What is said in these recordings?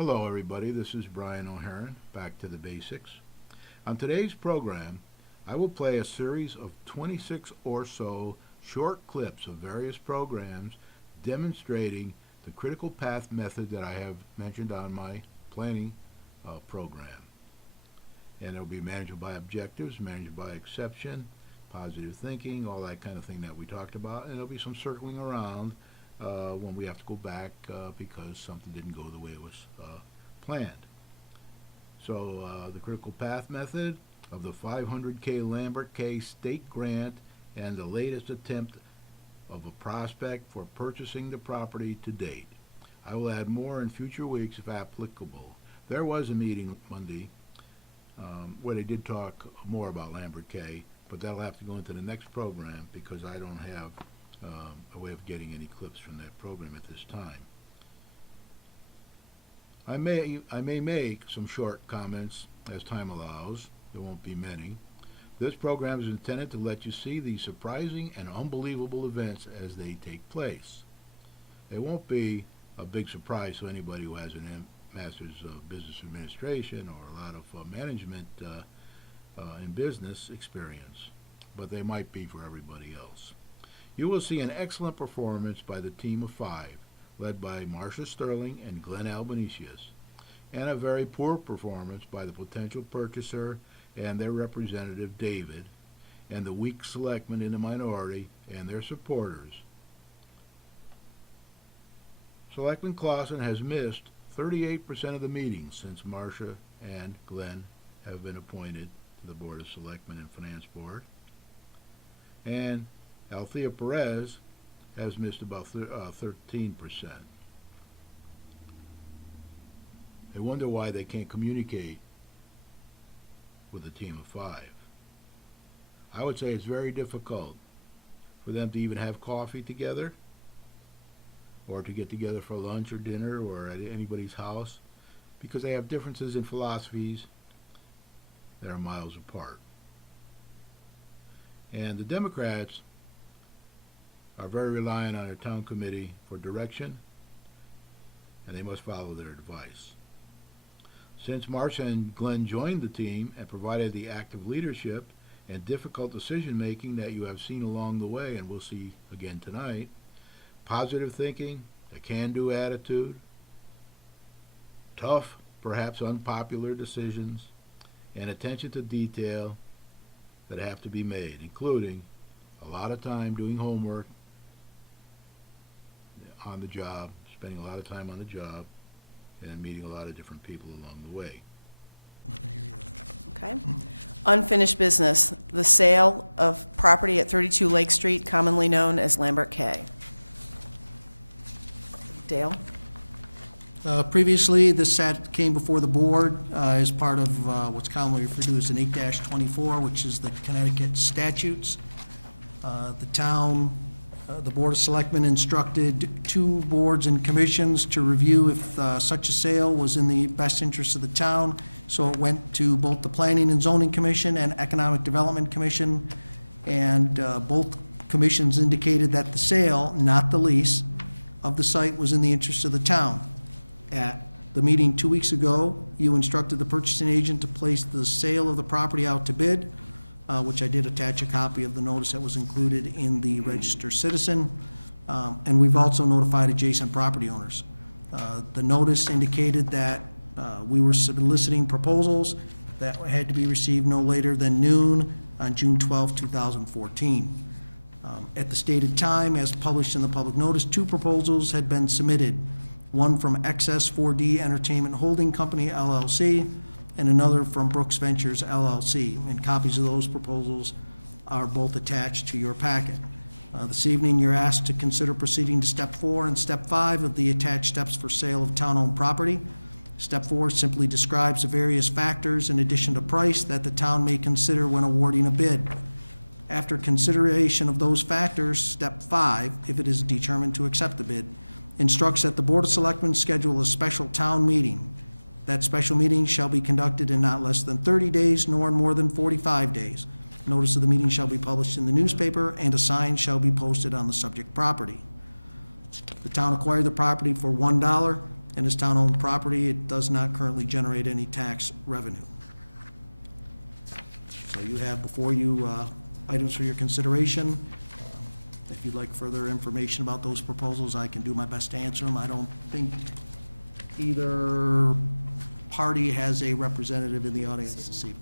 Hello everybody, this is Brian O'Haron, back to the basics. On today's program, I will play a series of 26 or so short clips of various programs demonstrating the critical path method that I have mentioned on my planning program. And it'll be managed by objectives, managed by exception, positive thinking, all that kind of thing that we talked about, and there'll be some circling around when we have to go back because something didn't go the way it was planned. So the critical path method of the 500K Lambert K state grant and the latest attempt of a prospect for purchasing the property to date. I will add more in future weeks if applicable. There was a meeting Monday where they did talk more about Lambert K, but that'll have to go into the next program because I don't have a way of getting any clips from that program at this time. I may make some short comments as time allows. There won't be many. This program is intended to let you see these surprising and unbelievable events as they take place. It won't be a big surprise to anybody who has a Master's of Business Administration or a lot of management in business experience, but they might be for everybody else. You will see an excellent performance by the team of 5, led by Marcia Sterling and Glenn Albanesius, and a very poor performance by the potential purchaser and their representative David, and the weak selectmen in the minority and their supporters. Selectman Clausen has missed 38% of the meetings since Marcia and Glenn have been appointed to the Board of Selectmen and Finance Board, and Althea Perez has missed about 13%. I wonder why they can't communicate with a team of 5. I would say it's very difficult for them to even have coffee together or to get together for lunch or dinner or at anybody's house because they have differences in philosophies that are miles apart. And the Democrats are very reliant on their town committee for direction, and they must follow their advice. Since Marcia and Glenn joined the team and provided the active leadership and difficult decision-making that you have seen along the way and will see again tonight, positive thinking, a can-do attitude, tough, perhaps unpopular decisions, and attention to detail that have to be made, including a lot of time doing homework on the job, spending a lot of time on the job, and meeting a lot of different people along the way. Okay. Unfinished business, the sale of property at 32 Lake Street, commonly known as Lambert K. Dale? Previously, this came before the board as part of what's commonly referred to as an 8-24, which is the Connecticut statutes. The town, the Board of Selectmen instructed 2 boards and commissions to review if such a sale was in the best interest of the town. So it went to both the Planning and Zoning Commission and Economic Development Commission, and both commissions indicated that the sale, not the lease, of the site was in the interest of the town. At the meeting 2 weeks ago, you instructed the purchasing agent to place the sale of the property out to bid, which I did attach a copy of the notice that was included in the Register Citizen, and we've also notified adjacent property owners. The notice indicated that we were soliciting proposals that had to be received no later than noon on June 12, 2014. At the stated time, as published in the public notice, 2 proposals had been submitted, one from XS4D Entertainment Holding Company, LLC, and another from Brooks Ventures, LLC, and copies of those proposals are both attached to your packet. This evening, you're asked to consider proceeding to Step 4 and Step 5 of the attached steps for sale of town-owned property. Step 4 simply describes the various factors in addition to price that the town may consider when awarding a bid. After consideration of those factors, Step 5, if it is determined to accept the bid, instructs that the Board of Selectmen schedule a special town meeting. That special meeting shall be conducted in not less than 30 days nor in more than 45 days. Notice of the meeting shall be published in the newspaper, and a sign shall be posted on the subject property. The town acquired the property for $1, and is town-owned property. It does not currently generate any tax revenue. So you have before you items for your consideration. If you'd like further information about those proposals, I can do my best to answer them. I don't think either party has a representative in the audience this evening.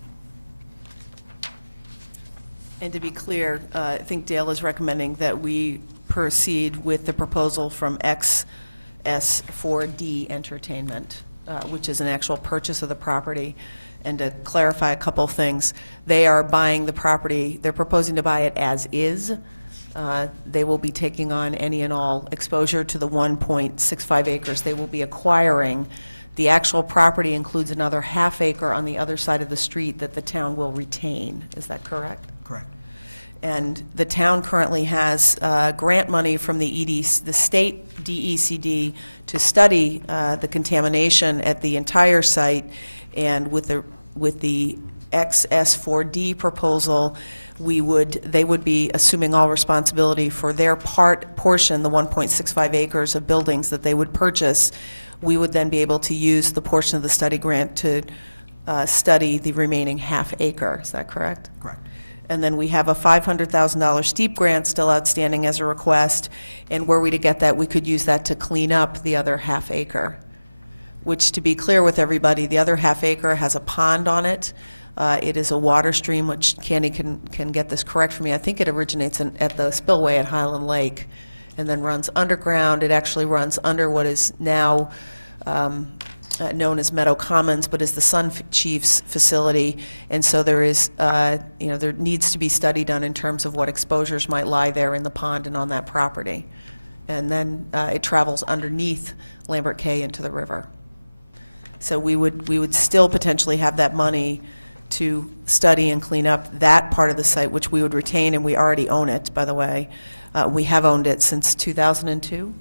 And to be clear, I think Dale is recommending that we proceed with the proposal from XS4D Entertainment, which is an actual purchase of the property. And to clarify a couple things, they are buying the property, they're proposing to buy it as is. They will be taking on any and all exposure to the 1.65 acres. They will be acquiring. The actual property includes another half acre on the other side of the street that the town will retain. Is that correct? Correct. And the town currently has grant money from the state DECD to study the contamination at the entire site. And with the XS4D proposal, they would be assuming all responsibility for their portion, the 1.65 acres of buildings that they would purchase. We would then be able to use the portion of the study grant to study the remaining half acre. Is that correct? Correct. And then we have a $500,000 steep grant still outstanding as a request, and were we to get that, we could use that to clean up the other half acre, which, to be clear with everybody, the other half acre has a pond on it. It is a water stream, which Candy can get this correct for me. I think it originates at the spillway at Highland Lake and then runs underground. It actually runs under what is now known as Meadow Commons, but is the Sun Chiefs facility. And so there is, there needs to be study done in terms of what exposures might lie there in the pond and on that property. And then it travels underneath Lambert Cay into the river. So we would still potentially have that money to study and clean up that part of the site, which we would retain, and we already own it, by the way. We have owned it since 2002?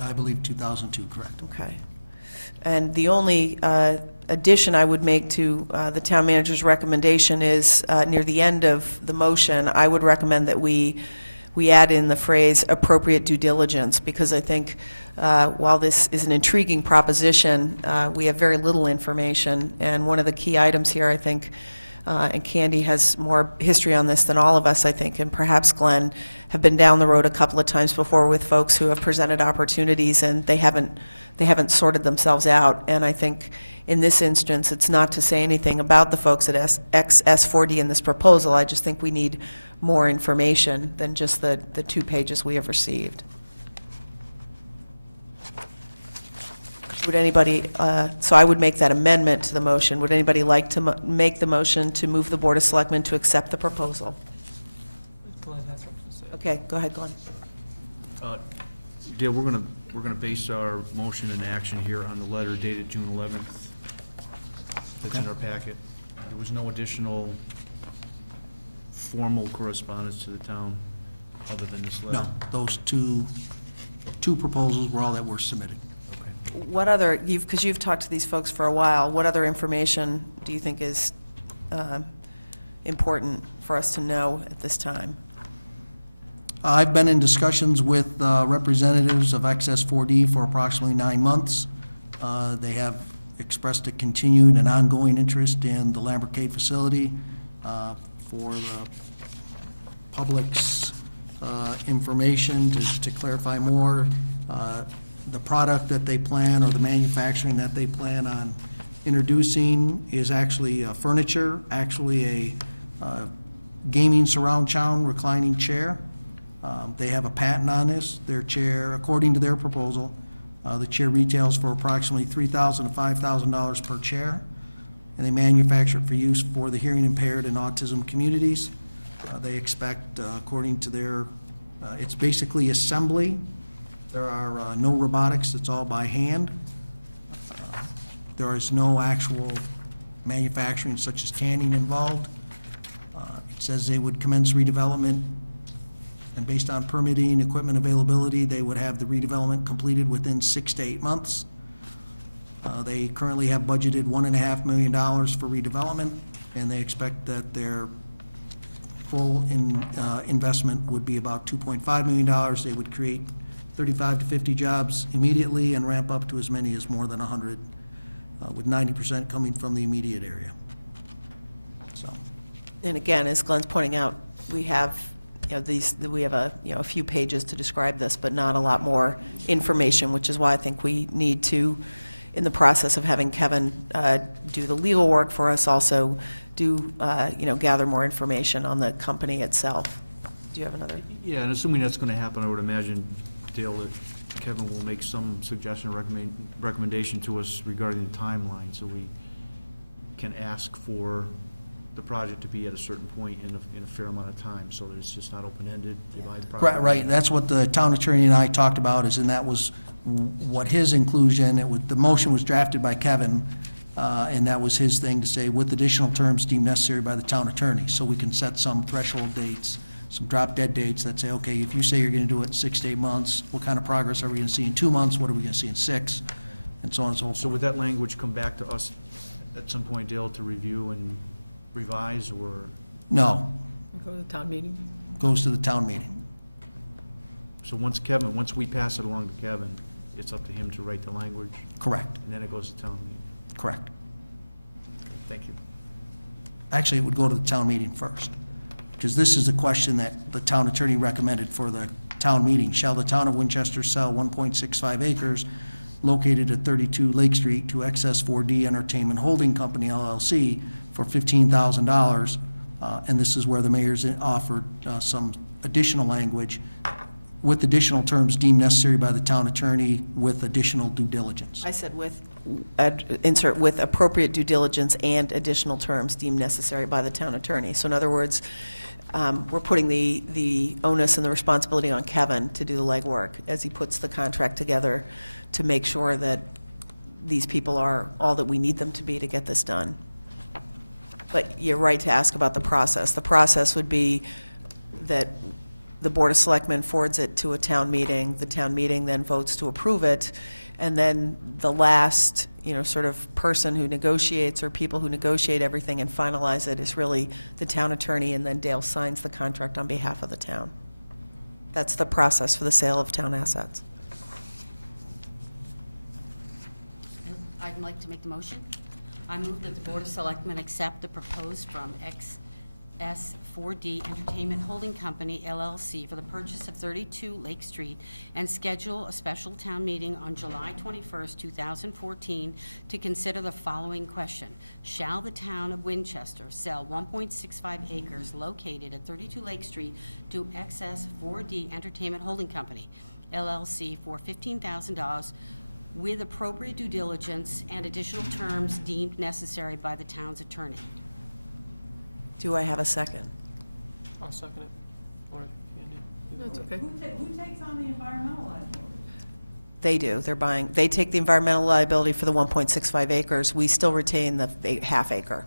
I believe 2002, correct. Okay. And the only addition I would make to the town manager's recommendation is near the end of the motion, I would recommend that we add in the phrase appropriate due diligence, because I think while this is an intriguing proposition, we have very little information. And one of the key items here, I think, and Candy has more history on this than all of us, I think, and perhaps Glenn, have been down the road a couple of times before with folks who have presented opportunities and they haven't sorted themselves out. And I think in this instance, it's not to say anything about the folks at XS4D in this proposal. I just think we need more information than just the 2 pages we have received. Would anybody, so I would make that amendment to the motion. Would anybody like to make the motion to move the Board of Selectmen to accept the proposal? Glenn has something to say. Okay, go ahead, Glenn. Dale, we're gonna base our motion and action here on the letter dated June 11th. That's in our packet. There was no additional formal correspondence to the town other than this letter? No, those two proposals were all that were submitted. Okay. What other, because you've talked to these folks for a while, what other information do you think is important for us to know at this time? I've been in discussions with representatives of XS4D for approximately 9 months. They have expressed a continued and ongoing interest in the Lambert Cay facility for the public's information to clarify more. The product that they plan, or the manufacturing that they plan on introducing, is actually furniture, actually a gaming surround sound reclining chair. They have a patent on this. Their chair, according to their proposal, the chair retails for approximately $3,000 to $5,000 per chair, and they manufacture it for use for the hearing impaired and autism communities. They expect, according to their, it's basically assembly. There are no robotics, it's all by hand. There is no actual manufacturing such as tanning involved. It says they would commence redevelopment, and based on permitting, equipment availability, they would have the redevelopment completed within 6 to 8 months. They currently have budgeted $1.5 million for redevelopment, and they expect that their full investment would be about $2.5 million. They would create 35 to 50 jobs immediately and ramp up to as many as more than 100, with 90% coming from the immediate area. So, And again, as Glenn's pointing out, we have, we have a few pages to describe this, but not a lot more information, which is why I think we need to, in the process of having Kevin do the legal work for us, also do, gather more information on the company itself. Do you have another? Yeah, and assuming that's going to happen, I would imagine, Dale, that Kevin will make some suggestion or recommendation to us regarding the timeline, so we can ask for the project to be at a certain point in a fair amount of time, so that it's just not open-ended. They buy the property. right, that's what the town attorney and I talked about, and that was what his inclusion, the motion was drafted by Kevin, and that was his thing to say, with additional terms deemed necessary by the town attorney, so we can set some threshold dates, some drop-dead dates that say, okay, if you say you're going to do it in 6 to 8 months, what kind of progress are we going to see in 2 months, what are we going to see in 6, and so on and so forth. So would that language come back to us at some point, Dale, to review and revise, or? No, Go to the town meeting. goes to the town meeting. So once we pass it along to Kevin, it's up to him to write the language, Correct, and then it goes to town meeting. correct. Thank you. Actually, it would go to the town meeting first, because this is the question that the town attorney recommended for the town meeting. Shall the town of Winchester sell 1.65 acres located at 32 Lake Street to XS4D Entertainment Holding Company LLC for $15,000? And this is where the mayor's offered some additional language with additional terms deemed necessary by the town attorney with additional due diligence. I said insert with appropriate due diligence and additional terms deemed necessary by the town attorney. So in other words, we're putting the onus and the responsibility on Kevin to do the legwork as he puts the contract together to make sure that these people are all that we need them to be to get this done. But you're right to ask about the process. The process would be that the Board of Selectmen forwards it to a town meeting, the town meeting then votes to approve it, and then the last, sort of person who negotiates or people who negotiate everything and finalize it is really the town attorney, and then Dale signs the contract on behalf of the town. That's the process for the sale of town assets. I'd like to make the motion. I move that the Board of Selectmen accept the proposed from XS4D Entertainment Holding Company, LLC, for the purchase of 32 Lake Street and schedule a special town meeting on July 21st, 2014 to consider the following question. Shall the town of Winchester sell 1.65 acres located at 32 Lake Street to XS4D Entertainment Holding Company, LLC, for $15,000 with appropriate due diligence and additional terms deemed necessary by the town's attorney? Do I have a second? I'll second it. Or Andy. That's okay. Who takes on the environmental liability? They do. They take the environmental liability for the 1.65 acres. We still retain the half acre.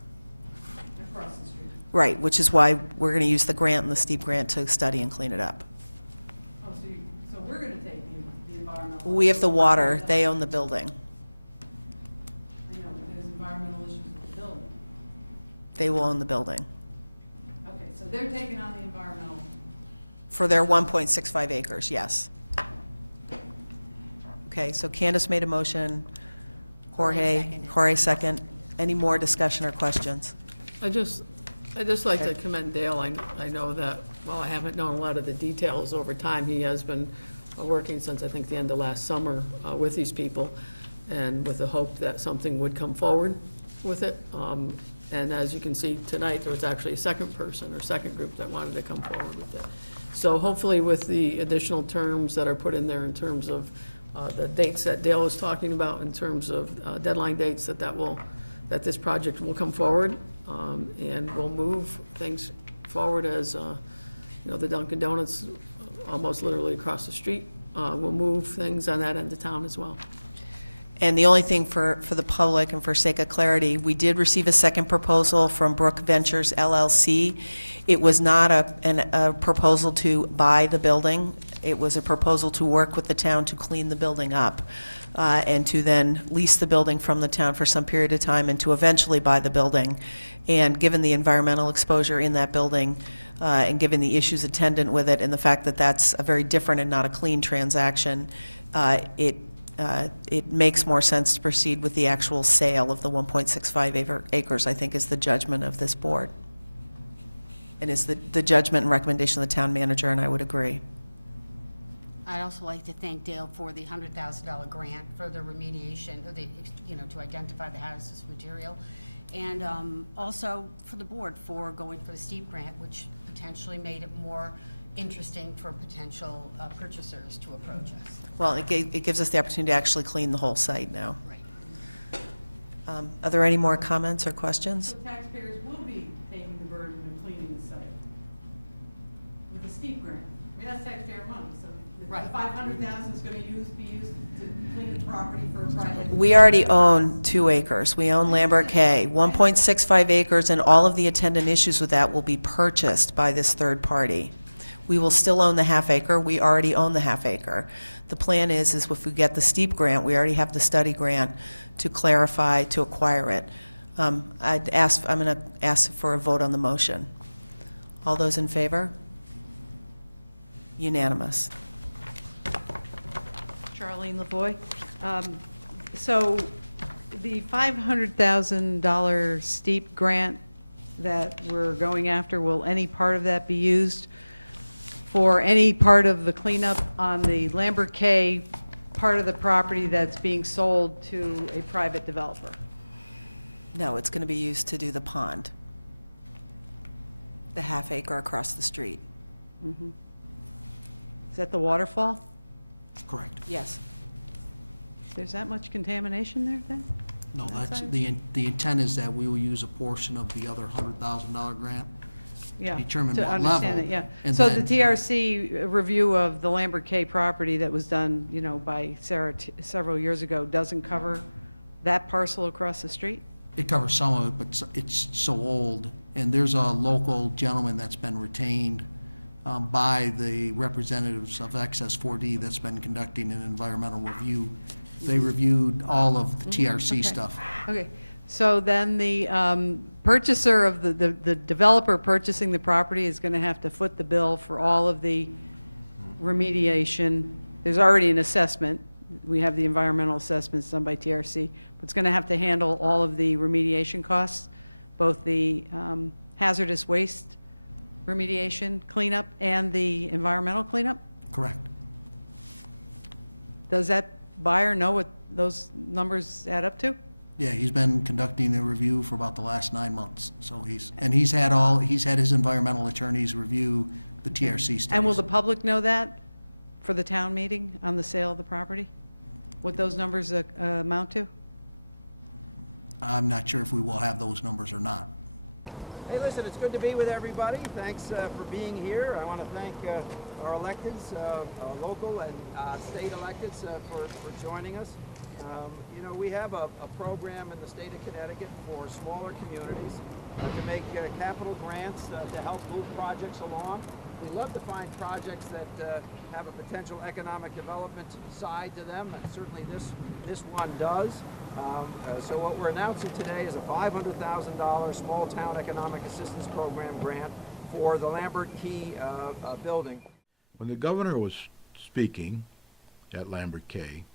Across the street. Right, which is why we're going to use the grant and the steep grant to study and clean it up. Oh, so we're gonna take the environmental. We have the water, liability. they own the building. I know, but there's environmental issues with the building. They will own the building Okay, so they're taking on the environmental. for their 1.65 acres, yes. Okay, so Candace made a motion, Jorge second. Any more discussion or questions? I just like to commend Dale. I know that, while I haven't known a lot of the details over time, he has been working since, I think, the end of last summer with these people, and with the hope that something would come forward with it. And as you can see tonight, there was actually a second person or second group that wanted to come forward with it. So hopefully with the additional terms that are put in there in terms of the dates that Dale was talking about, in terms of deadline dates, that this project will come forward, and we'll move things forward as, the Dunkin' Donuts almost literally across the street. We'll move things on that end of town as well. And the only thing for the public and for sake of clarity, we did receive a second proposal from Brook Ventures LLC. It was not a proposal to buy the building. It was a proposal to work with the town to clean the building up and to then lease the building from the town for some period of time and to eventually buy the building. And given the environmental exposure in that building, and given the issues attendant with it and the fact that that's a very different and not a clean transaction, it makes more sense to proceed with the actual sale of the 1.65 acres, I think, is the judgment of this board. And is the judgment and recommendation of the town manager, and I would agree. I'd also like to thank Dale for the $100,000 grant for the remediation, or the, to identify the hazardous material. And also for the board for going for the steep grant, which potentially made it more interesting for potential purchasers to approach us. Well, it gives us the opportunity to actually clean the whole site now. Right. Are there any more comments or questions? So taxpayers will be taking the burden of cleaning the site with a steep grant. I mean, that's taxpayer money, so the Right. 500,000 is going to be used to clean the property for a private. We already own 2 acres. We own Lambert K. 1.65 acres, and all of the attendant issues with that will be purchased by this third party. We will still own the half acre. We already own the half acre. The plan is if we get the steep grant, we already have the study grant to clarify, to acquire it. I'm going to ask for a vote on the motion. All those in favor? Unanimous. Charlene Lavoy. So the $500,000 steep grant that we're going after, will any part of that be used for any part of the cleanup on the Lambert K part of the property that's being sold to a private developer? No, it's going to be used to do the pond, the half acre across the street. Is that the waterfall? Correct. Yes. There's that much contamination there then? No, that's, the intent is that we will use a portion of the other $100,000 grant. Yeah. Determine to what understand level, it, yeah. and So then- the TRC review of the Lambert K property that was done, by Sarah several years ago doesn't cover that parcel across the street? It covers some of it, but it's so old, and there's a local gentleman that's been retained by the representatives of Access 4D that's been conducting an environmental review. They reviewed all of the TRC Okay. stuff. Okay, so then the purchaser of the developer purchasing the property is going to have to foot the bill for all of the remediation. There's already an assessment. We have the environmental assessments done by TRC, but it's going to have to handle all of the remediation costs, both the hazardous waste remediation cleanup and the environmental cleanup? Correct. Does that buyer know what those numbers add up to? Yeah, he's been conducting a review for about the last 9 months, so he's had his environmental attorneys review the TRC studies. And will the public know that for the town meeting on the sale of the property? What those numbers amount to? I'm not sure if we will have those numbers or not. Hey, listen, it's good to be with everybody. Thanks for being here. I want to thank our electeds, local and state electeds for joining us. We have a program in the state of Connecticut for smaller communities to make capital grants to help move projects along. We love to find projects that have a potential economic development side to them, and certainly this one does. So what we're announcing today is a $500,000 small town economic assistance program grant for the Lambert Key building. When the governor was speaking at Lambert K,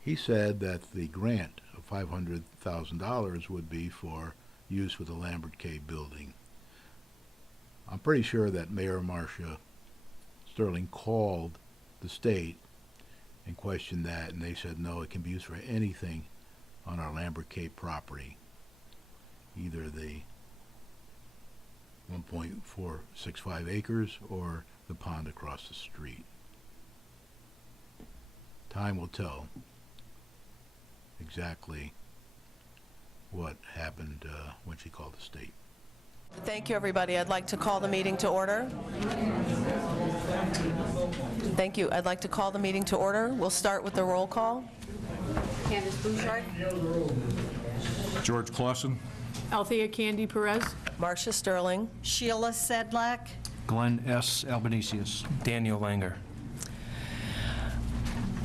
he said that the grant of $500,000 would be for use for the Lambert K building. I'm pretty sure that Mayor Marcia Sterling called the state and questioned that, and they said no, it can be used for anything on our Lambert K property, either the 1.465 acres or the pond across the street. Time will tell exactly what happened when she called the state. Thank you, everybody. I'd like to call the meeting to order. Thank you. I'd like to call the meeting to order. We'll start with the roll call. Candace Bouchard? George Clausen. Althea Candy Perez? Marcia Sterling. Sheila Sedlak? Glenn S. Albanesius. Daniel Langer.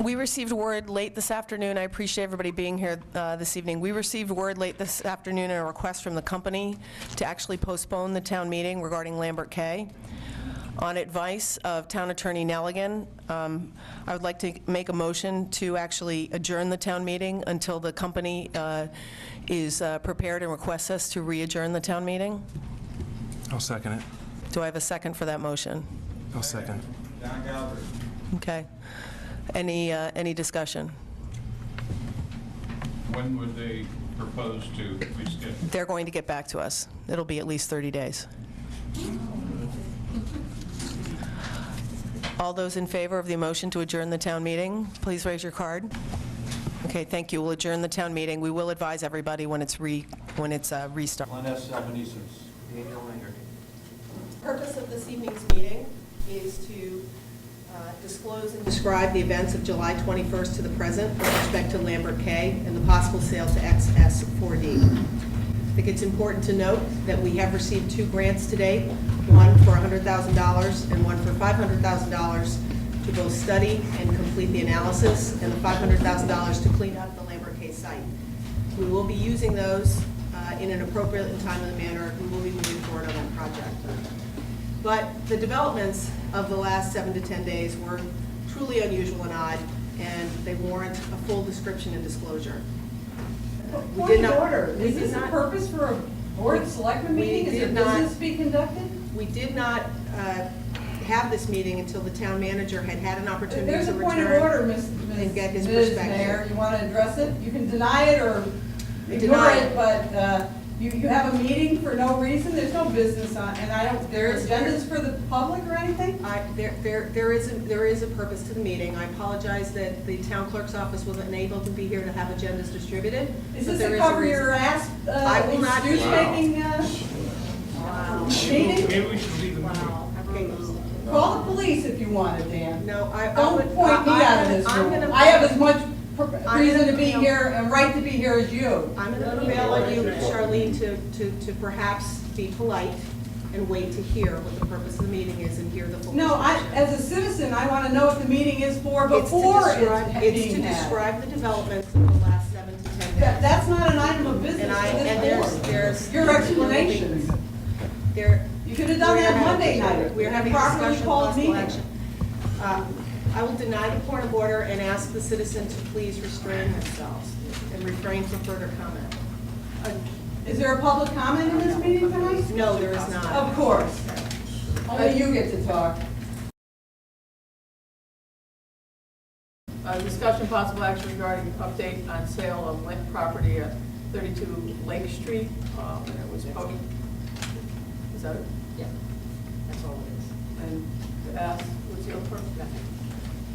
We received word late this afternoon, I appreciate everybody being here this evening. We received word late this afternoon and a request from the company to actually postpone the town meeting regarding Lambert K. On advice of Town Attorney Nelligan, I would like to make a motion to actually adjourn the town meeting until the company is prepared and requests us to re-adjourn the town meeting. I'll second it. Do I have a second for that motion? I'll second. Okay. Any discussion? When would they propose to reschedule? They're going to get back to us. It'll be at least 30 days. All those in favor of the motion to adjourn the town meeting, please raise your card. Okay, thank you. We'll adjourn the town meeting. We will advise everybody when it's restart. Glen S. Albanese. Daniel Langer. Purpose of this evening's meeting is to disclose and describe the events of July 21st to the present with respect to Lambert K and the possible sale to XS4D. I think it's important to note that we have received 2 grants to date, one for $100,000 and one for $500,000 to both study and complete the analysis, and the $500,000 to clean up the Lambert K site. We will be using those in an appropriate and timely manner. We will be moving forward on that project. But the developments of the last 7 to 10 days were truly unusual and odd, and they warrant a full description and disclosure. We did not. Order. We Is did this a not. purpose for a board of selectmen we meeting? Is did there not- business to be conducted? We did not have this meeting until the town manager had had an opportunity There's to a point of return. order, Ms. and get his Ms. perspective. Mayor. You want to address it? You can deny it or ignore Deny it, it. but you have a meeting for no reason. There's no business on, and I don't, there are agendas for the public or anything? There is a purpose to the meeting. I apologize that the town clerk's office wasn't able to be here to have agendas distributed. Is but this there to is cover reason. your ass, I will not- excuse-making, meeting? Maybe we should leave the meeting. Okay. Call the police if you want it, Dan. No, I Don't would- point me out of this I'm room. gonna- I have as much I'm reason gonna to be appeal. here and right to be here as you. I'm going to prevail on you, Charlene, to perhaps be polite and wait to hear what the purpose of the meeting is and hear the full No, description. as a citizen, I want to know what the meeting is for It's to before describe- it's It's to being had. describe the developments of the last 7 to 10 days. That's not an item of business And for and this board. there's. Your explanations. You could have done that Monday night. We're having Properly discussion, called possible meeting. action. I will deny the point of order and ask the citizen to please restrain themselves and refrain from further comment. Is there a public comment in this meeting tonight? No, there is not. Of course. Only you get to talk. Discussion possible action regarding update on sale of property at 32 Lake Street. And it was posted. Is that it? Yeah, that's all it is. And to ask, what's the other part? Nothing.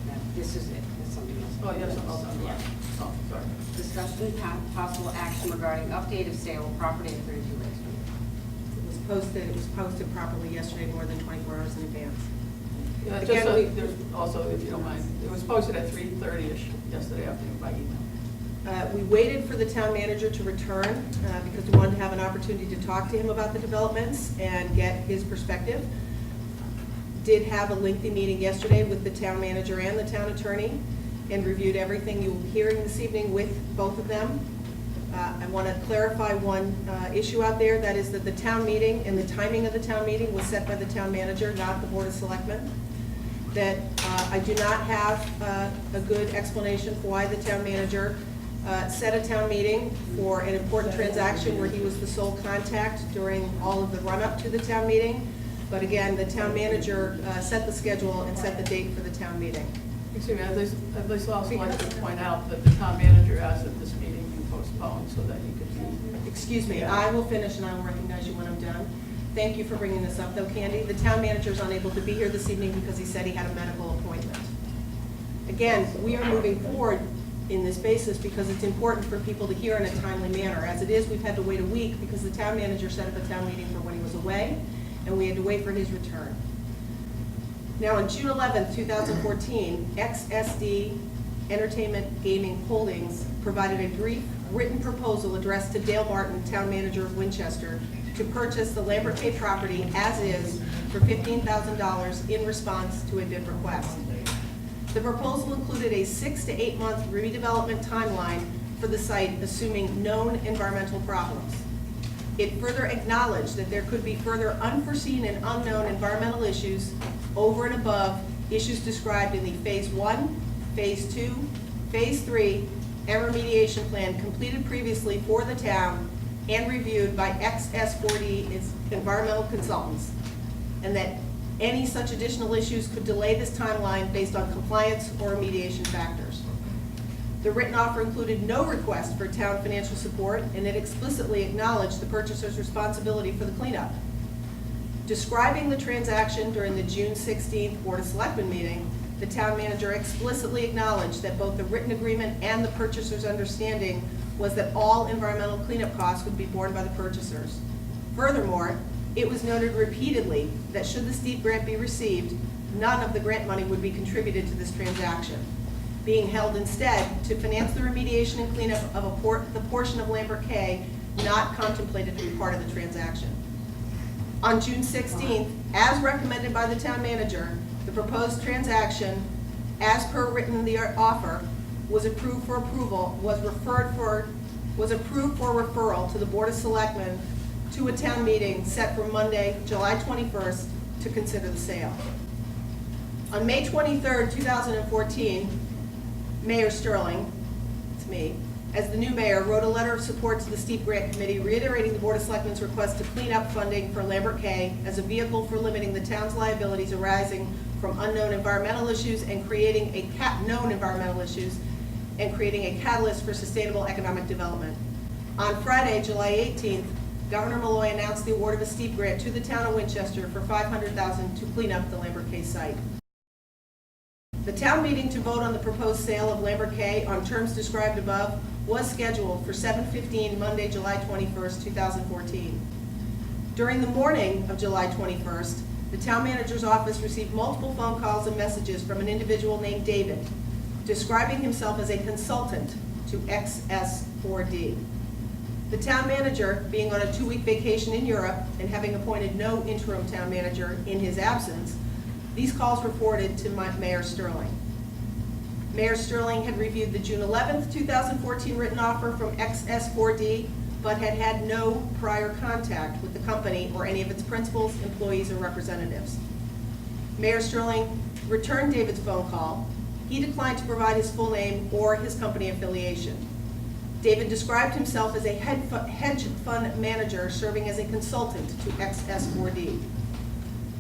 No, this is it, that's something else. Oh, yes, Yeah. oh, sorry. Discussion, possible action regarding update of sale of property at 32 Lake Street. It was posted properly yesterday, more than 24 hours in advance. Yeah, Again, just, we- there's also, if you don't mind, it was posted at 3:30ish yesterday afternoon by email. We waited for the town manager to return because we wanted to have an opportunity to talk to him about the developments and get his perspective. Did have a lengthy meeting yesterday with the town manager and the town attorney and reviewed everything you will be hearing this evening with both of them. I want to clarify one issue out there, that is that the town meeting and the timing of the town meeting was set by the town manager, not the Board of Selectmen. That I do not have a good explanation for why the town manager set a town meeting for an important transaction where he was the sole contact during all of the run-up to the town meeting. But again, the town manager set the schedule and set the date for the town meeting. Excuse me, I'd also like to point out that the town manager asked that this meeting be postponed so that he could be. Excuse me, I will finish and I will recognize you when I'm done. Thank you for bringing this up, though, Candy. The town manager is unable to be here this evening because he said he had a medical appointment. Again, we are moving forward in this basis because it's important for people to hear in a timely manner. As it is, we've had to wait a week because the town manager set up a town meeting for when he was away, and we had to wait for his return. Now, on June 11th, 2014, XSD Entertainment Gaming Holdings provided a brief written proposal addressed to Dale Martin, town manager of Winchester, to purchase the Lambert K property as is for $15,000 in response to a bid request. The proposal included a 6 to 8 month redevelopment timeline for the site, assuming known environmental problems. It further acknowledged that there could be further unforeseen and unknown environmental issues over and above issues described in the Phase 1, Phase 2, Phase 3, and remediation plan completed previously for the town and reviewed by XS4D, its environmental consultants, and that any such additional issues could delay this timeline based on compliance or remediation factors. The written offer included no request for town financial support, and it explicitly acknowledged the purchaser's responsibility for the cleanup. Describing the transaction during the June 16th Board of Selectmen meeting, the town manager explicitly acknowledged that both the written agreement and the purchaser's understanding was that all environmental cleanup costs would be borne by the purchasers. Furthermore, it was noted repeatedly that should the steep grant be received, none of the grant money would be contributed to this transaction, being held instead to finance the remediation and cleanup of the portion of Lambert K not contemplated to be part of the transaction. On June 16th, as recommended by the town manager, the proposed transaction, as per written in the offer, was approved for approval, was approved for referral to the Board of Selectmen to a town meeting set for Monday, July 21st, to consider the sale. On May 23rd, 2014, Mayor Sterling, it's me, as the new mayor, wrote a letter of support to the Steep Grant Committee reiterating the Board of Selectmen's request to clean up funding for Lambert K as a vehicle for limiting the town's liabilities arising from unknown environmental issues and creating known environmental issues and creating a catalyst for sustainable economic development. On Friday, July 18th, Governor Malloy announced the award of a steep grant to the town of Winchester for $500,000 to clean up the Lambert K site. The town meeting to vote on the proposed sale of Lambert K on terms described above was scheduled for 7:15 Monday, July 21st, 2014. During the morning of July 21st, the town manager's office received multiple phone calls and messages from an individual named David, describing himself as a consultant to XS4D. The town manager, being on a 2-week vacation in Europe and having appointed no interim town manager in his absence, these calls were forwarded to Mayor Sterling. Mayor Sterling had reviewed the June 11th, 2014 written offer from XS4D, but had had no prior contact with the company or any of its principals, employees, or representatives. Mayor Sterling returned David's phone call. He declined to provide his full name or his company affiliation. David described himself as a hedge fund manager serving as a consultant to XS4D.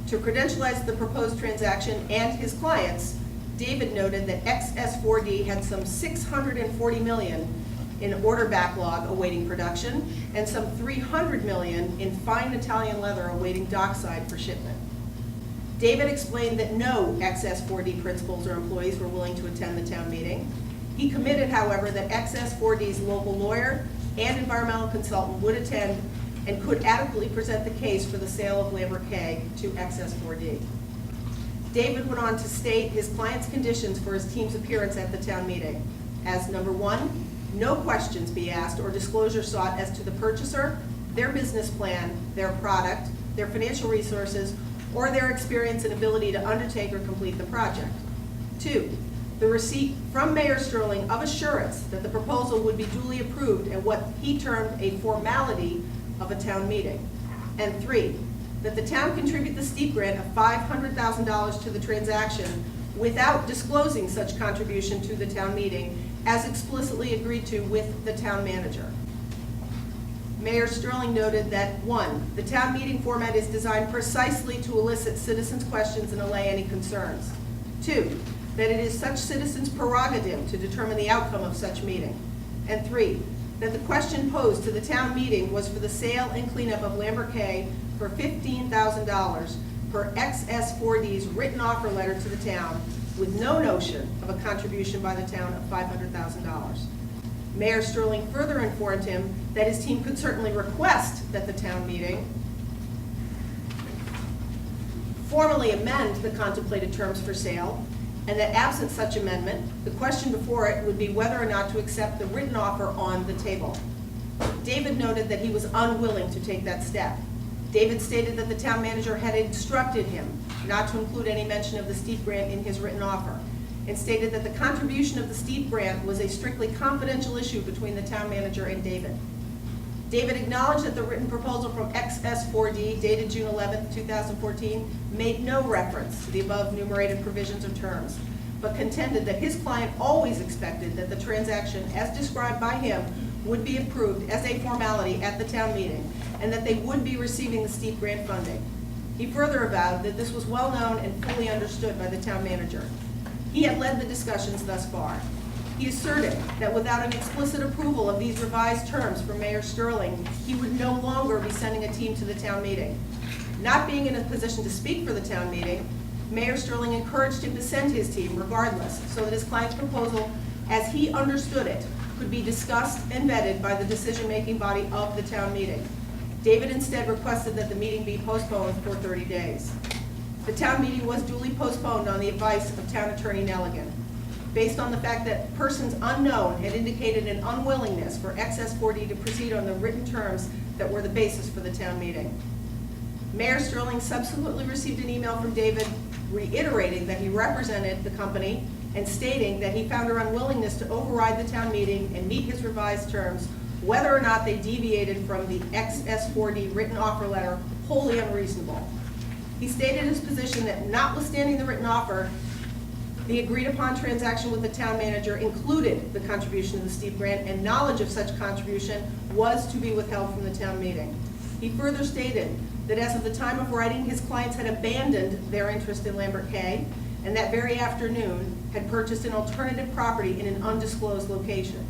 To credentialize the proposed transaction and his clients, David noted that XS4D had some $640 million in order backlog awaiting production and some $300 million in fine Italian leather awaiting dockside for shipment. David explained that no XS4D principals or employees were willing to attend the town meeting. He committed, however, that XS4D's local lawyer and environmental consultant would attend and could adequately present the case for the sale of Lambert K to XS4D. David went on to state his client's conditions for his team's appearance at the town meeting as, number one, no questions be asked or disclosure sought as to the purchaser, their business plan, their product, their financial resources, or their experience and ability to undertake or complete the project. Two, the receipt from Mayor Sterling of assurance that the proposal would be duly approved at what he termed a formality of a town meeting. And three, that the town contribute the steep grant of $500,000 to the transaction without disclosing such contribution to the town meeting as explicitly agreed to with the town manager. Mayor Sterling noted that, one, the town meeting format is designed precisely to elicit citizens' questions and allay any concerns. Two, that it is such citizens' prerogative to determine the outcome of such meeting. And three, that the question posed to the town meeting was for the sale and cleanup of Lambert K for $15,000 per XS4D's written offer letter to the town with no notion of a contribution by the town of $500,000. Mayor Sterling further informed him that his team could certainly request that the town meeting formally amend the contemplated terms for sale, and that absent such amendment, the question before it would be whether or not to accept the written offer on the table. David noted that he was unwilling to take that step. David stated that the town manager had instructed him not to include any mention of the steep grant in his written offer, and stated that the contribution of the steep grant was a strictly confidential issue between the town manager and David. David acknowledged that the written proposal from XS4D dated June 11, 2014, made no reference to the above enumerated provisions or terms, but contended that his client always expected that the transaction, as described by him, would be approved as a formality at the town meeting, and that they would be receiving the steep grant funding. He further avowed that this was well known and fully understood by the town manager. He had led the discussions thus far. He asserted that without an explicit approval of these revised terms from Mayor Sterling, he would no longer be sending a team to the town meeting. Not being in a position to speak for the town meeting, Mayor Sterling encouraged him to send his team regardless, so that his client's proposal, as he understood it, could be discussed and vetted by the decision-making body of the town meeting. David instead requested that the meeting be postponed for 30 days. The town meeting was duly postponed on the advice of Town Attorney Nelligan, based on the fact that persons unknown had indicated an unwillingness for XS4D to proceed on the written terms that were the basis for the town meeting. Mayor Sterling subsequently received an email from David reiterating that he represented the company and stating that he found her unwillingness to override the town meeting and meet his revised terms, whether or not they deviated from the XS4D written offer letter, wholly unreasonable. He stated his position that notwithstanding the written offer, the agreed-upon transaction with the town manager included the contribution of the steep grant, and knowledge of such contribution was to be withheld from the town meeting. He further stated that as of the time of writing, his clients had abandoned their interest in Lambert K, and that very afternoon had purchased an alternative property in an undisclosed location.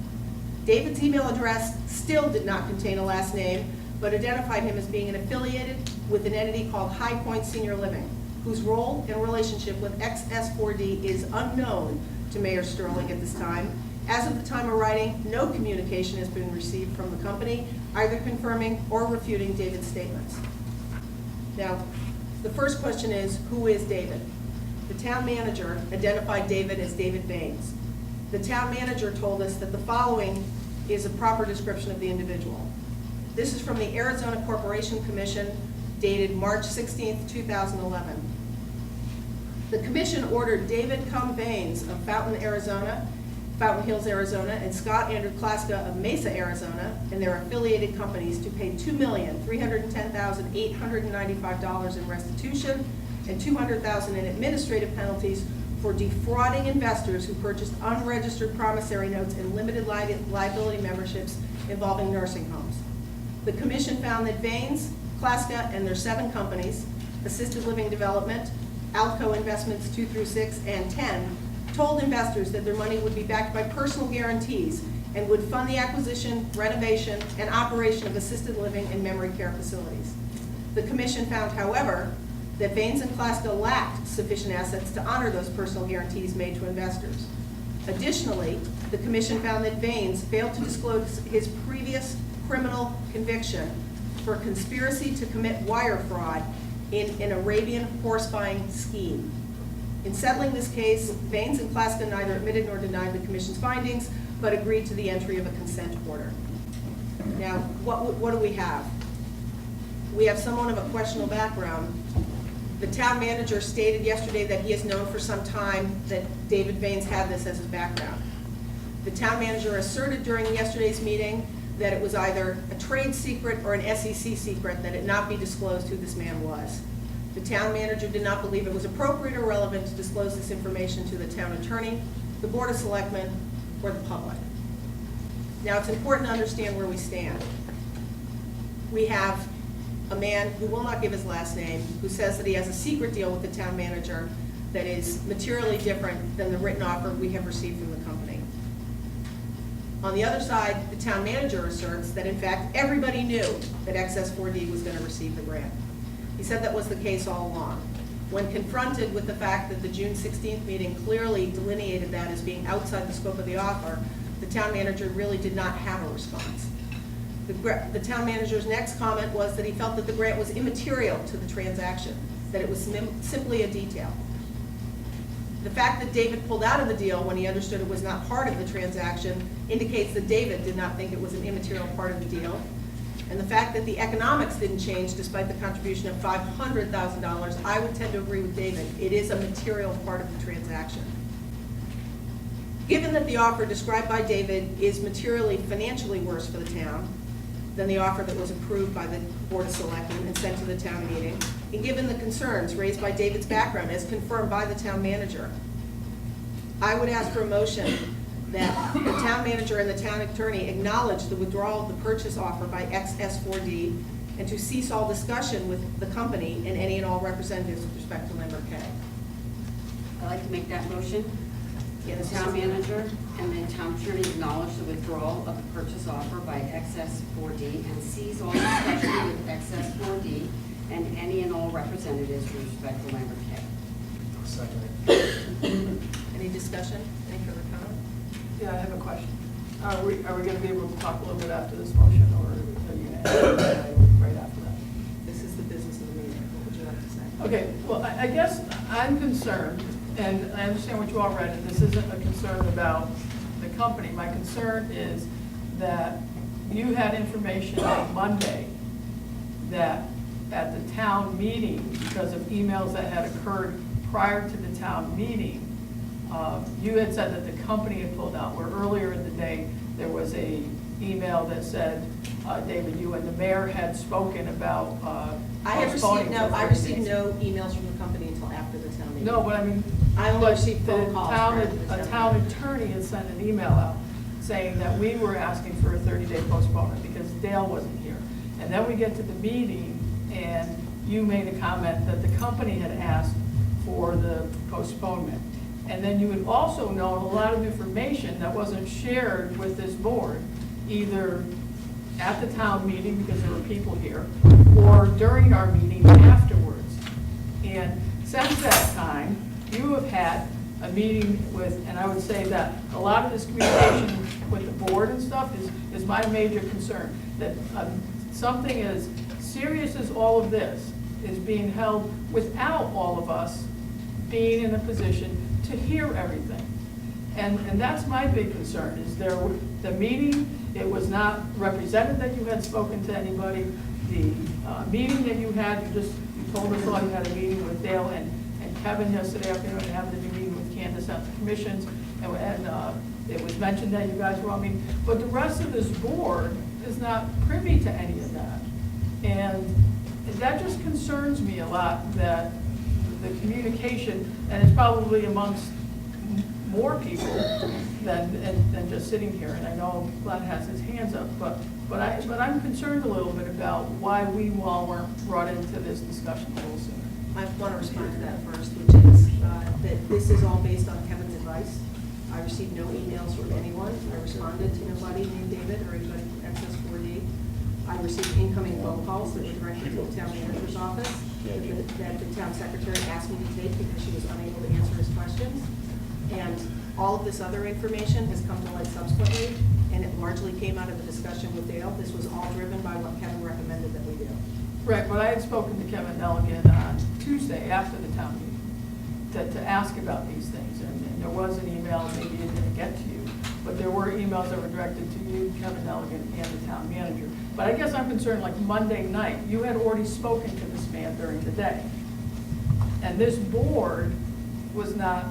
David's email address still did not contain a last name, but identified him as being affiliated with an entity called High Point Senior Living, whose role and relationship with XS4D is unknown to Mayor Sterling at this time. As of the time of writing, no communication has been received from the company, either confirming or refuting David's statements. Now, the first question is, who is David? The town manager identified David as David Baines. The town manager told us that the following is a proper description of the individual. This is from the Arizona Corporation Commission dated March 16, 2011. The commission ordered David Cum Baines of Fountain Hills, Arizona, and Scott Andrew Klaska of Mesa, Arizona, and their affiliated companies to pay $2,310,895 in restitution and $200,000 in administrative penalties for defrauding investors who purchased unregistered promissory notes and limited liability memberships involving nursing homes. The commission found that Baines, Klaska, and their 7 companies, Assisted Living Development, Alco Investments 2 through 6, and 10, told investors that their money would be backed by personal guarantees and would fund the acquisition, renovation, and operation of assisted living and memory care facilities. The commission found, however, that Baines and Klaska lacked sufficient assets to honor those personal guarantees made to investors. Additionally, the commission found that Baines failed to disclose his previous criminal conviction for conspiracy to commit wire fraud in an Arabian horse buying scheme. In settling this case, Baines and Klaska neither admitted nor denied the commission's findings, but agreed to the entry of a consent order. Now, what do we have? We have someone of a questionable background. The town manager stated yesterday that he has known for some time that David Baines had this as his background. The town manager asserted during yesterday's meeting that it was either a trade secret or an SEC secret, that it not be disclosed who this man was. The town manager did not believe it was appropriate or relevant to disclose this information to the town attorney, the Board of Selectmen, or the public. Now, it's important to understand where we stand. We have a man who will not give his last name, who says that he has a secret deal with the town manager that is materially different than the written offer we have received from the company. On the other side, the town manager asserts that in fact everybody knew that XS4D was going to receive the grant. He said that was the case all along. When confronted with the fact that the June 16th meeting clearly delineated that as being outside the scope of the offer, the town manager really did not have a response. The town manager's next comment was that he felt that the grant was immaterial to the transaction, that it was simply a detail. The fact that David pulled out of the deal when he understood it was not part of the transaction indicates that David did not think it was an immaterial part of the deal. And the fact that the economics didn't change despite the contribution of $500,000, I would tend to agree with David. It is a material part of the transaction. Given that the offer described by David is materially financially worse for the town than the offer that was approved by the Board of Selectmen and sent to the town meeting, and given the concerns raised by David's background as confirmed by the town manager, I would ask for a motion that the town manager and the town attorney acknowledge the withdrawal of the purchase offer by XS4D and to cease all discussion with the company and any and all representatives with respect to Lambert K. I'd like to make that motion. Yes. The town manager and the town attorney acknowledge the withdrawal of the purchase offer by XS4D and cease all discussion with XS4D and any and all representatives with respect to Lambert K. I'll second it. Any discussion? Any further comment? Yeah, I have a question. Are we gonna be able to talk a little bit after this motion, or are you gonna add right after that? This is the business of the meeting. What would you like to say? Okay, well, I guess I'm concerned, and I understand what you all read, and this isn't a concern about the company. My concern is that you had information on Monday that at the town meeting, because of emails that had occurred prior to the town meeting, you had said that the company had pulled out, where earlier in the day, there was a email that said, David, you and the mayor had spoken about I postponing. received no emails from the company until after the town meeting. No, but I mean. I only but received phone the calls town- prior to the A town town meeting. attorney had sent an email out saying that we were asking for a 30-day postponement because Dale wasn't here. And then we get to the meeting, and you made a comment that the company had asked for the postponement. And then you had also known a lot of information that wasn't shared with this board, either at the town meeting, because there were people here, or during our meeting afterwards. And since that time, you have had a meeting with, and I would say that a lot of this communication with the board and stuff is my major concern, that something as serious as all of this is being held without all of us being in a position to hear everything. And that's my big concern, is the meeting, it was not represented that you had spoken to anybody. The meeting that you had, you told us all you had a meeting with Dale and Kevin yesterday afternoon, and having the meeting with Candace at the commissions, and it was mentioned that you guys were on meeting, but the rest of this board is not privy to any of that. And that just concerns me a lot, that the communication, and it's probably amongst more people than just sitting here, and I know Glenn has his hands up, but I'm concerned a little bit about why we all weren't brought into this discussion a little sooner. I want to respond to that first, which is that this is all based on Kevin's advice. I received no emails from anyone. I responded to nobody named David or anybody from XS4D. I received incoming phone calls that were directed to the town manager's office that the town secretary asked me to take because she was unable to answer his questions. And all of this other information has come to light subsequently, and it largely came out of the discussion with Dale. This was all driven by what Kevin recommended that we do. Right, but I had spoken to Kevin Nelligan on Tuesday after the town meeting to ask about these things, and there was an email, maybe it didn't get to you, but there were emails that were directed to you, Kevin Nelligan, and the town manager. But I guess I'm concerned, like Monday night, you had already spoken to this man during the day. And this board was not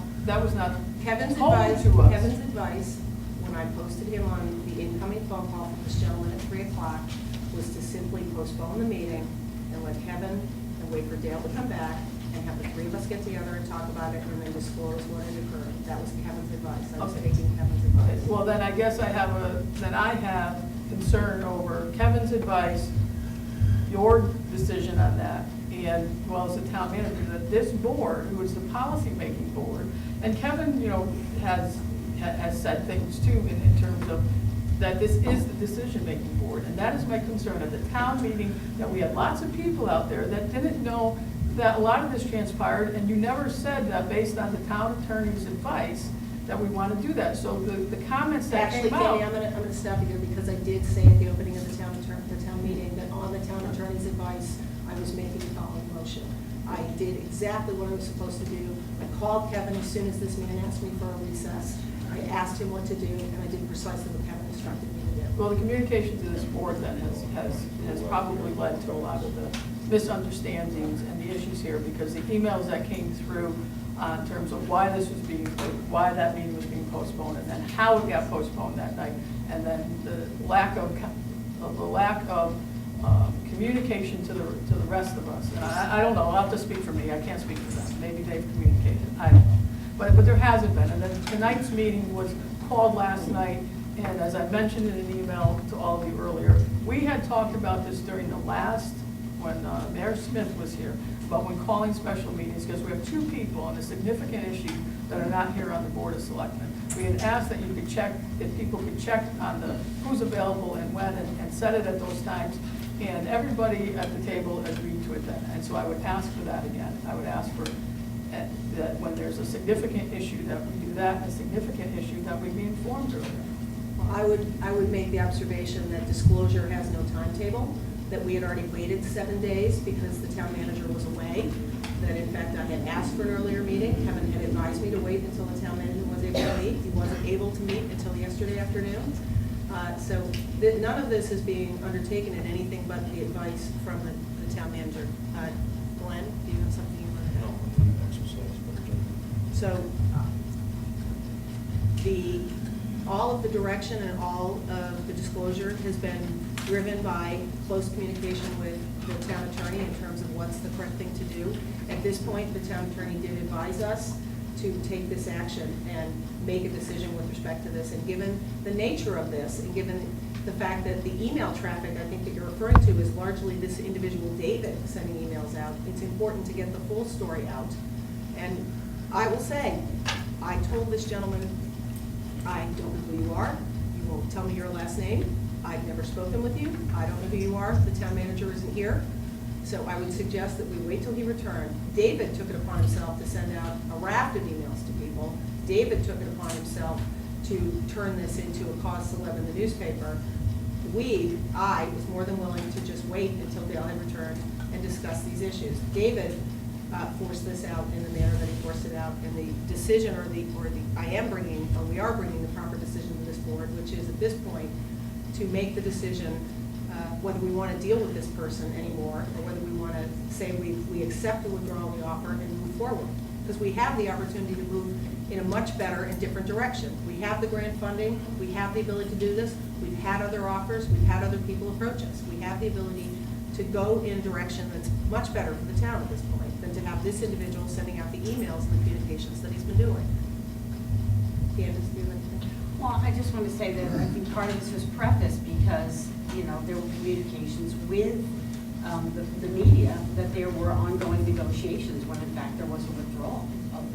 Kevin's told advice, to us. Kevin's advice, when I posted him on the incoming phone call from this gentleman at 3 o'clock, was to simply postpone the meeting and let Kevin, and wait for Dale to come back, and have the three of us get together and talk about it, and then disclose what had occurred. That was Kevin's advice. I was Okay. taking Kevin's advice. Well, then I guess I have concern over Kevin's advice, your decision on that, and as well as the town manager, that this board, who is the policy-making board, and Kevin, has said things too in terms of that this is the decision-making board, and that is my concern. At the town meeting, that we had lots of people out there that didn't know that a lot of this transpired, and you never said that based on the town attorney's advice that we want to do that. So the comments that Actually, came out. Katie, I'm gonna stop you here because I did say at the opening of the town meeting that on the town attorney's advice, I was making the following motion. I did exactly what I was supposed to do. I called Kevin as soon as this man asked me for a recess. I asked him what to do, and I did precisely what Kevin instructed me to do. Well, the communication to this board then has probably led to a lot of the misunderstandings and the issues here, because the emails that came through in terms of why this was why that meeting was being postponed, and then how it got postponed that night, and then the lack of communication to the rest of us. And I don't know, I'll have to speak for me, I can't speak for them, maybe they've communicated, I don't know. But there hasn't been, and then tonight's meeting was called last night, and as I mentioned in an email to all of you earlier, we had talked about this during the last, when Mayor Smith was here, about when calling special meetings, because we have two people on a significant issue that are not here on the Board of Selectmen. We had asked that you could check, if people could check on who's available and when, and set it at those times, and everybody at the table agreed to it then. And so I would ask for that again. I would ask for that when there's a significant issue that we do that, a significant issue that we be informed earlier. Well, I would make the observation that disclosure has no timetable, that we had already waited 7 days because the town manager was away, that in fact I had asked for an earlier meeting. Kevin had advised me to wait until the town manager was able to meet. He wasn't able to meet until yesterday afternoon. So none of this is being undertaken in anything but the advice from the town manager. Glenn, do you have something you want to add? No, exercise, So all of the direction and all of the disclosure has been driven by close communication with the town attorney in terms of what's the correct thing to do. At this point, the town attorney did advise us to take this action and make a decision with respect to this. And given the nature of this, and given the fact that the email traffic I think that you're referring to is largely this individual David sending emails out, it's important to get the full story out. And I will say, I told this gentleman, I don't know who you are, you won't tell me your last name, I've never spoken with you, I don't know who you are, the town manager isn't here. So I would suggest that we wait till he returned. David took it upon himself to send out a raft of emails to people. David took it upon himself to turn this into a cause celeb in the newspaper. I was more than willing to just wait until Dale had returned and discuss these issues. David forced this out in the manner that he forced it out, and the decision, we are bringing the proper decision to this board, which is at this point to make the decision whether we want to deal with this person anymore, or whether we want to say we accept the withdrawal of the offer and move forward. Because we have the opportunity to move in a much better and different direction. We have the grant funding, we have the ability to do this, we've had other offers, we've had other people approach us. We have the ability to go in a direction that's much better for the town at this point than to have this individual sending out the emails and the communications that he's been doing. Candace, do you have anything? Well, I just want to say that I think part of this was prefaced because, there were communications with the media that there were ongoing negotiations when in fact there was a withdrawal of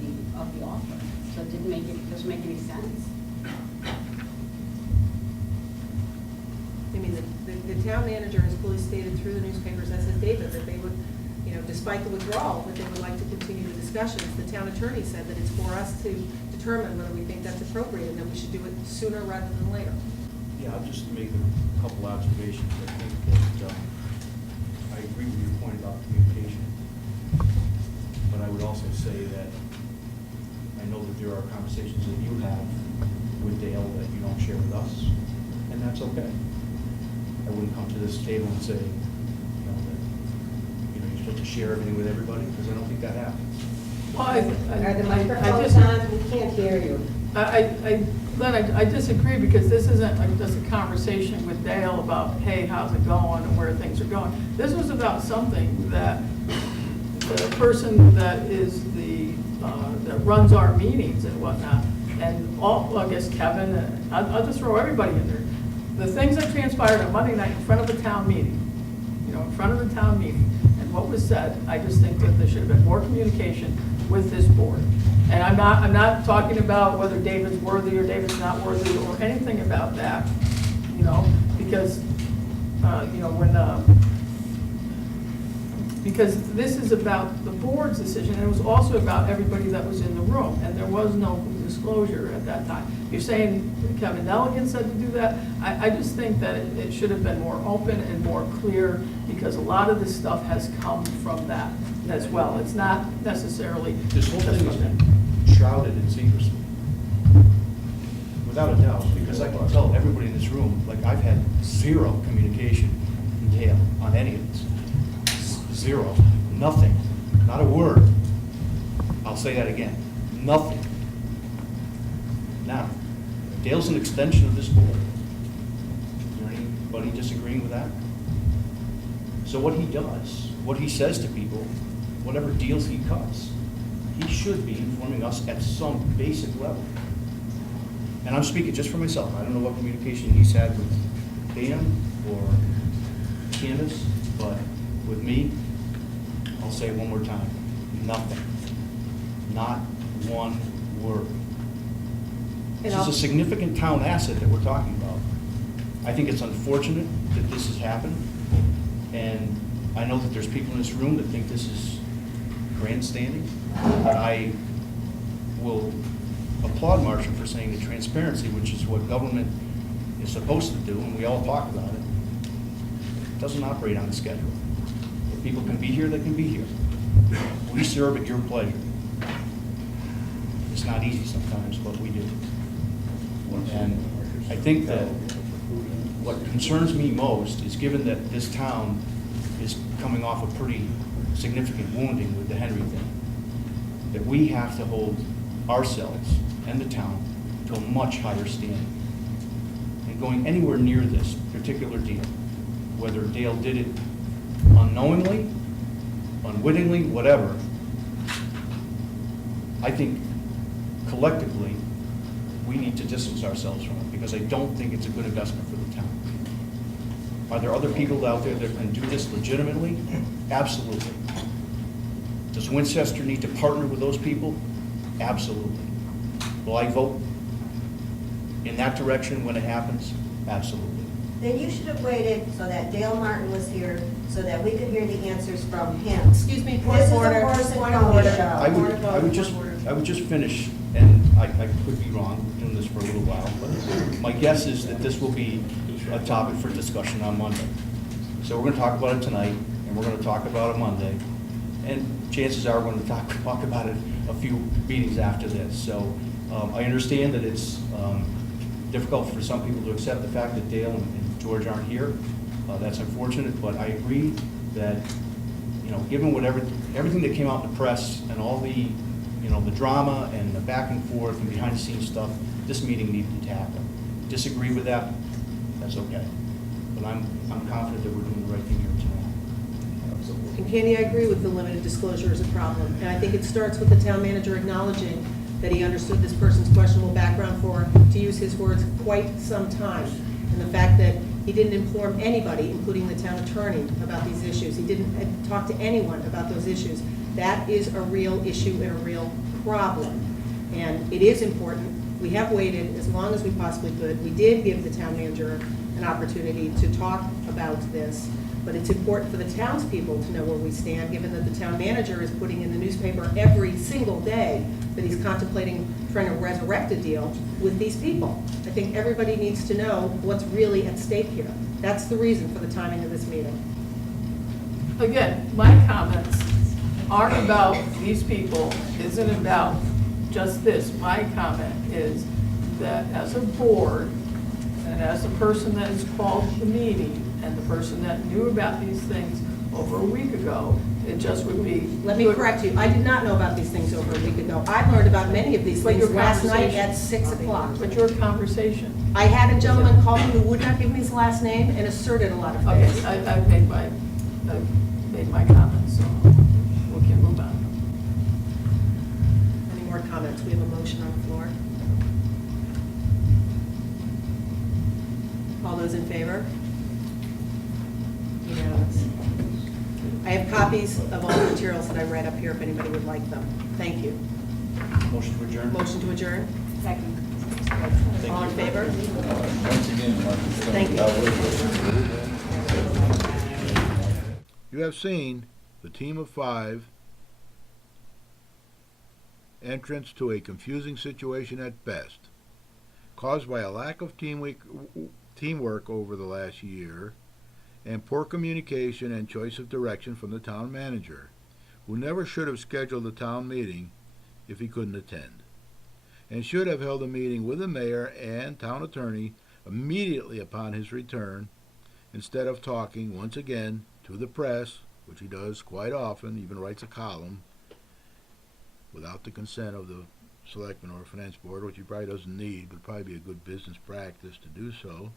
the offer. So it doesn't make any sense. I mean, the town manager has fully stated through the newspapers, as has David, that they would, despite the withdrawal, that they would like to continue the discussions. The town attorney said that it's for us to determine whether we think that's appropriate and that we should do it sooner rather than later. Yeah, I'll just make a couple observations. I think that I agree with your point about communication, but I would also say that I know that there are conversations that you have with Dale that you don't share with us, and that's okay. I wouldn't come to this table and say, that you're supposed to share everything with everybody, because I don't think that happens. Well, Are the microphones on? We can't hear you. Glenn, I disagree, because this isn't like just a conversation with Dale about, hey, how's it going and where things are going. This was about something that the person that is that runs our meetings and whatnot, and I guess Kevin, and I'll just throw everybody in there. The things that transpired on Monday night in front of a town meeting, in front of the town meeting, and what was said, I just think that there should have been more communication with this board. And I'm not talking about whether David's worthy or David's not worthy or anything about that, because, because this is about the board's decision, and it was also about everybody that was in the room, and there was no disclosure at that time. You're saying Kevin Nelligan said to do that? I just think that it should have been more open and more clear, because a lot of this stuff has come from that as well. It's not necessarily. This whole thing has been shrouded in secrecy, without a doubt, because I can tell everybody in this room, I've had zero communication from Dale on any of this. Zero, nothing, not a word. I'll say that again, nothing. Now, Dale's an extension of this board. Is there anybody disagreeing with that? So what he does, what he says to people, whatever deals he cuts, he should be informing us at some basic level. And I'm speaking just for myself. I don't know what communication he's had with Dan or Candace, but with me, I'll say it one more time, nothing. Not one word. This is a significant town asset that we're talking about. I think it's unfortunate that this has happened, and I know that there's people in this room that think this is grandstanding. I will applaud Marcia for saying that transparency, which is what government is supposed to do, and we all talk about it, doesn't operate on a schedule. If people can be here, they can be here. We serve at your pleasure. It's not easy sometimes, but we do. And I think that what concerns me most is, given that this town is coming off a pretty significant wounding with the Henry thing, that we have to hold ourselves and the town to a much higher standard. And going anywhere near this particular deal, whether Dale did it unknowingly, unwittingly, whatever, I think collectively we need to distance ourselves from it, because I don't think it's a good investment for the town. Are there other people out there that can do this legitimately? Absolutely. Does Winchester need to partner with those people? Absolutely. Will I vote in that direction when it happens? Absolutely. Then you should have waited so that Dale Martin was here, so that we could hear the answers from him. Excuse me, point of order. This is a Point person of order. show. I would just finish, and I could be wrong, I've been doing this for a little while, but my guess is that this will be a topic for discussion on Monday. So we're going to talk about it tonight, and we're going to talk about it Monday, and chances are we're going to talk about it a few meetings after this. So I understand that it's difficult for some people to accept the fact that Dale and George aren't here. That's unfortunate, but I agree that, given everything that came out in the press and all the, the drama and the back and forth and behind the scenes stuff, this meeting needed to happen. Disagree with that? That's okay. But I'm confident that we're doing the right thing here tonight. And Candy, I agree with the limited disclosure is a problem. And I think it starts with the town manager acknowledging that he understood this person's questionable background for, to use his words, quite some time. And the fact that he didn't inform anybody, including the town attorney, about these issues. He didn't talk to anyone about those issues. That is a real issue and a real problem. And it is important. We have waited as long as we possibly could. We did give the town manager an opportunity to talk about this, but it's important for the townspeople to know where we stand, given that the town manager is putting in the newspaper every single day that he's contemplating trying to resurrect a deal with these people. I think everybody needs to know what's really at stake here. That's the reason for the timing of this meeting. Again, my comments aren't about these people, isn't about just this. My comment is that as a board, and as the person that has called the meeting, and the person that knew about these things over a week ago, it just would be... Let me correct you. I did not know about these things over a week ago. I learned about many of these things last night at 6 o'clock. But your conversation. I had a gentleman call me who would not give me his last name and asserted a lot of things. Okay, I've made my comments, so we can move on. Any more comments? We have a motion on the floor. All those in favor? Unanimous. I have copies of all the materials that I read up here if anybody would like them. Thank you. Motion to adjourn? Motion to adjourn? Second. All in favor? Once again, Thank you. you have seen the team of 5 entrance to a confusing situation at best, caused by a lack of teamwork over the last year, and poor communication and choice of direction from the town manager, who never should have scheduled a town meeting if he couldn't attend, and should have held a meeting with the mayor and town attorney immediately upon his return, instead of talking once again to the press, which he does quite often, even writes a column, without the consent of the selectmen or finance board, which he probably doesn't need, but probably be a good business practice to do so.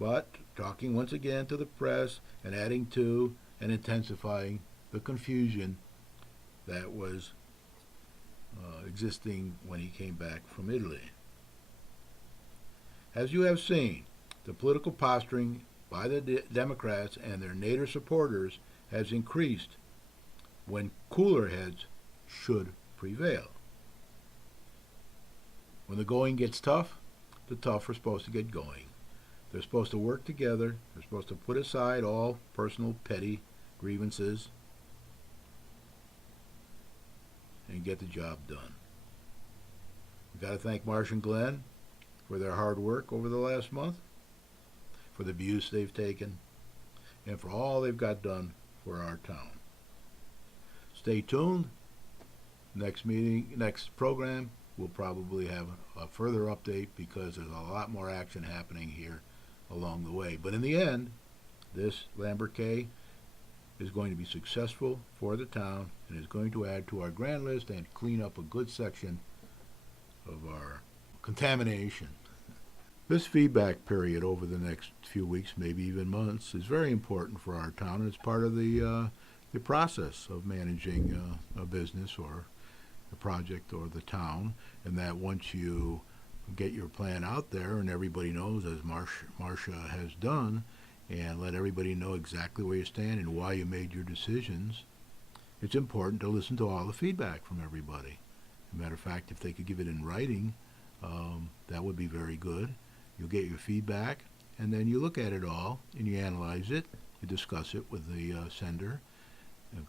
But talking once again to the press and adding to and intensifying the confusion that was existing when he came back from Italy. As you have seen, the political posturing by the Democrats and their Nader supporters has increased when cooler heads should prevail. When the going gets tough, the tough are supposed to get going. They're supposed to work together. They're supposed to put aside all personal petty grievances and get the job done. We've got to thank Marsh and Glenn for their hard work over the last month, for the views they've taken, and for all they've got done for our town. Stay tuned. Next meeting, next program, we'll probably have a further update because there's a lot more action happening here along the way. But in the end, this Lambert K is going to be successful for the town and is going to add to our grand list and clean up a good section of our contamination. This feedback period over the next few weeks, maybe even months, is very important for our town, and it's part of the process of managing a business or a project or the town, and that once you get your plan out there and everybody knows, as Marcia has done, and let everybody know exactly where you stand and why you made your decisions, it's important to listen to all the feedback from everybody. As a matter of fact, if they could give it in writing, that would be very good. You'll get your feedback, and then you look at it all, and you analyze it, you discuss it with the sender,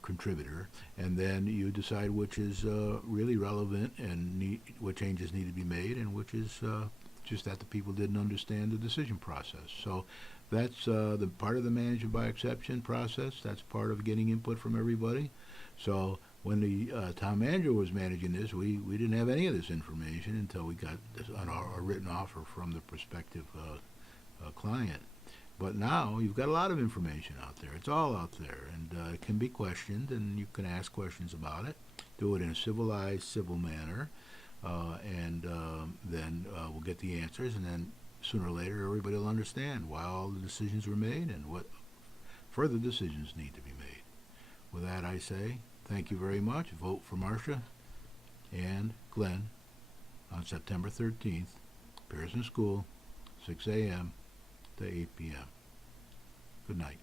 contributor, and then you decide which is really relevant and what changes need to be made, and which is just that the people didn't understand the decision process. So that's the part of the management by exception process. That's part of getting input from everybody. So when the town manager was managing this, we didn't have any of this information until we got a written offer from the prospective client. But now you've got a lot of information out there. It's all out there, and it can be questioned, and you can ask questions about it. Do it in a civilized, civil manner, and then we'll get the answers, and then sooner or later everybody will understand why all the decisions were made and what further decisions need to be made. With that, I say thank you very much. Vote for Marcia and Glenn on September 13th, Pearson School, 6 a.m. to 8 p.m. Good night.